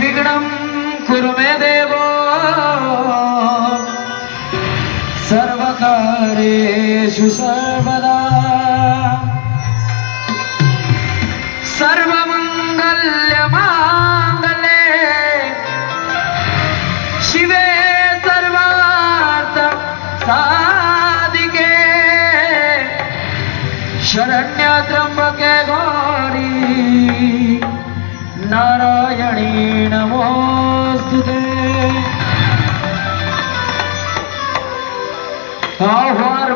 നിർവിഘ്നം കുരുമേ ദേവോ. സർവകാരേഷു സർവദാ. സർവമംഗല്യമാംഗലേ ശിവേ സർവാർത്ഥ സാധികേ ശരണ്യ ത്രംബകേ ഗോ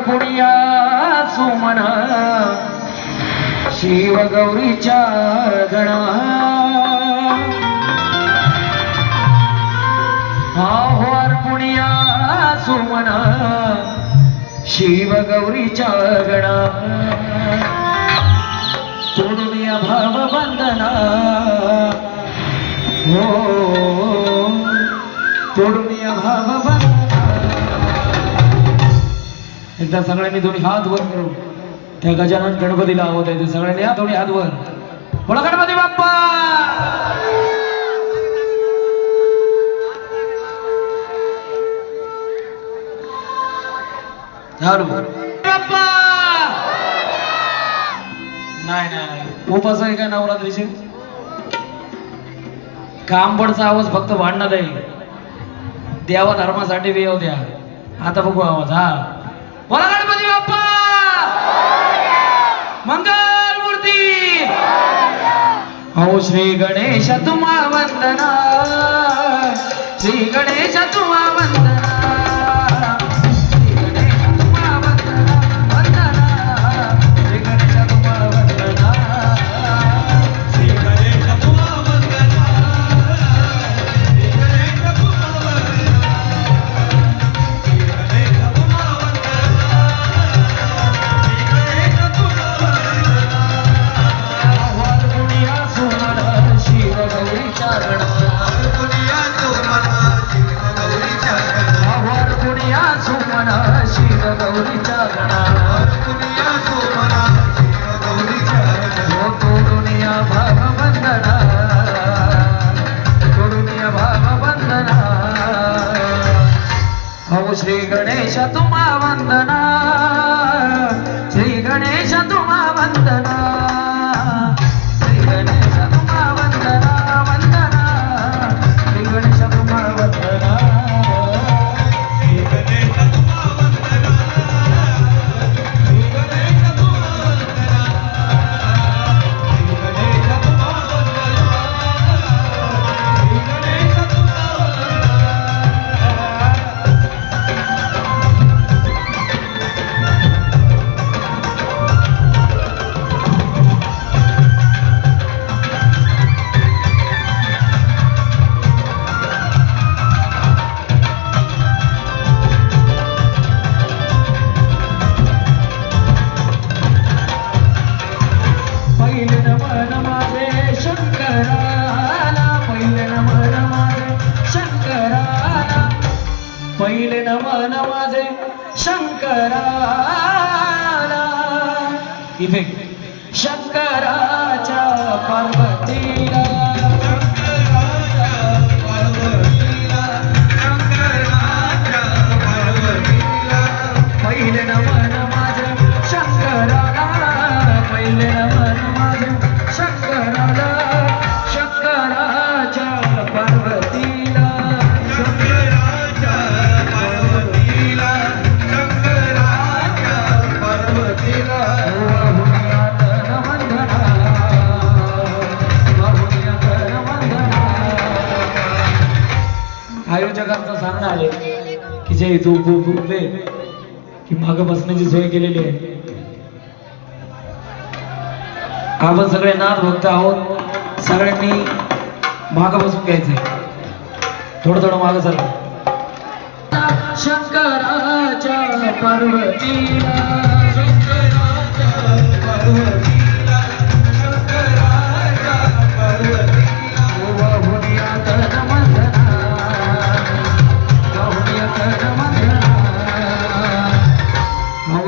आव्हार सुमन. शिव गौरीच्या गणा. आहोर पुण्या सुमन. शिव गौरीच्या गणा. सोडून भाव बंधना हो सोडून या भाव एकदा सगळ्यांनी दोन्ही हात वर करू त्या गजानन गणपतीला आवत आहे. सगळ्यांनी हात दोन्ही हात वर. बोला गणपती बाप्पा! नाही नाही उपास आहे का नवरात्रीचे? कांबडचा आवाज फक्त भांडणात आहे. देवा धर्मासाठी वेव द्या. आता बघू आवाज हा. गणपती बाप्पा! मंगल मूर्ती! हो श्री गणेश तुम्हा वंदना! श्री गणेश तुम्हा वंदना! पुण्या सुमन शिव गौरी चरण हो तोडुनिया भाव वंदना तोडुनिया भाव वंदना हो श्री गणेश तुम्हा वंदना श्री गणेश तुम्हा वंदना माझे शंकराला. इफेक्ट शंकराच्या पार्वतीला. सांगणं आहे की जे खूप दे की माग बसण्याची सोय केलेली आहे. आपण सगळे नाथ भक्त आहोत. सगळ्यांनी माग बसून घ्यायचंय. थोडं थोडं माग सर शंकराच्या पार्वतीला. शंकराच्या पार्वतीला.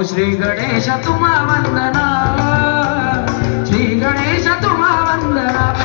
श्री गणेश तुम्हा वंदना. श्री गणेश तुम्हा वंदना.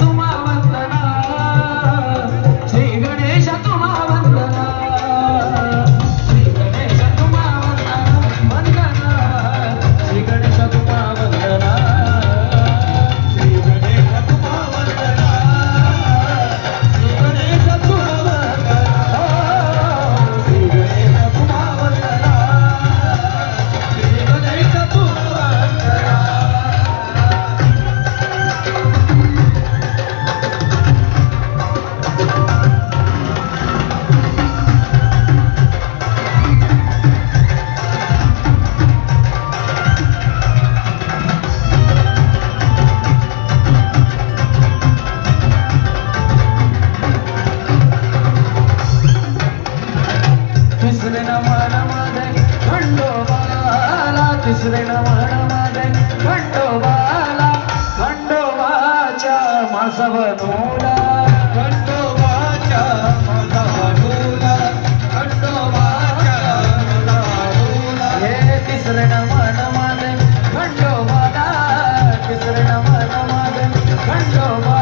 माणसावर डोला खंडोबाच्या माणसावर डोला खंडोबाच्या माणसावर डोला हे तिसरं मन माझे. खंडोबाला तिसरं मन माझे. खंडोबा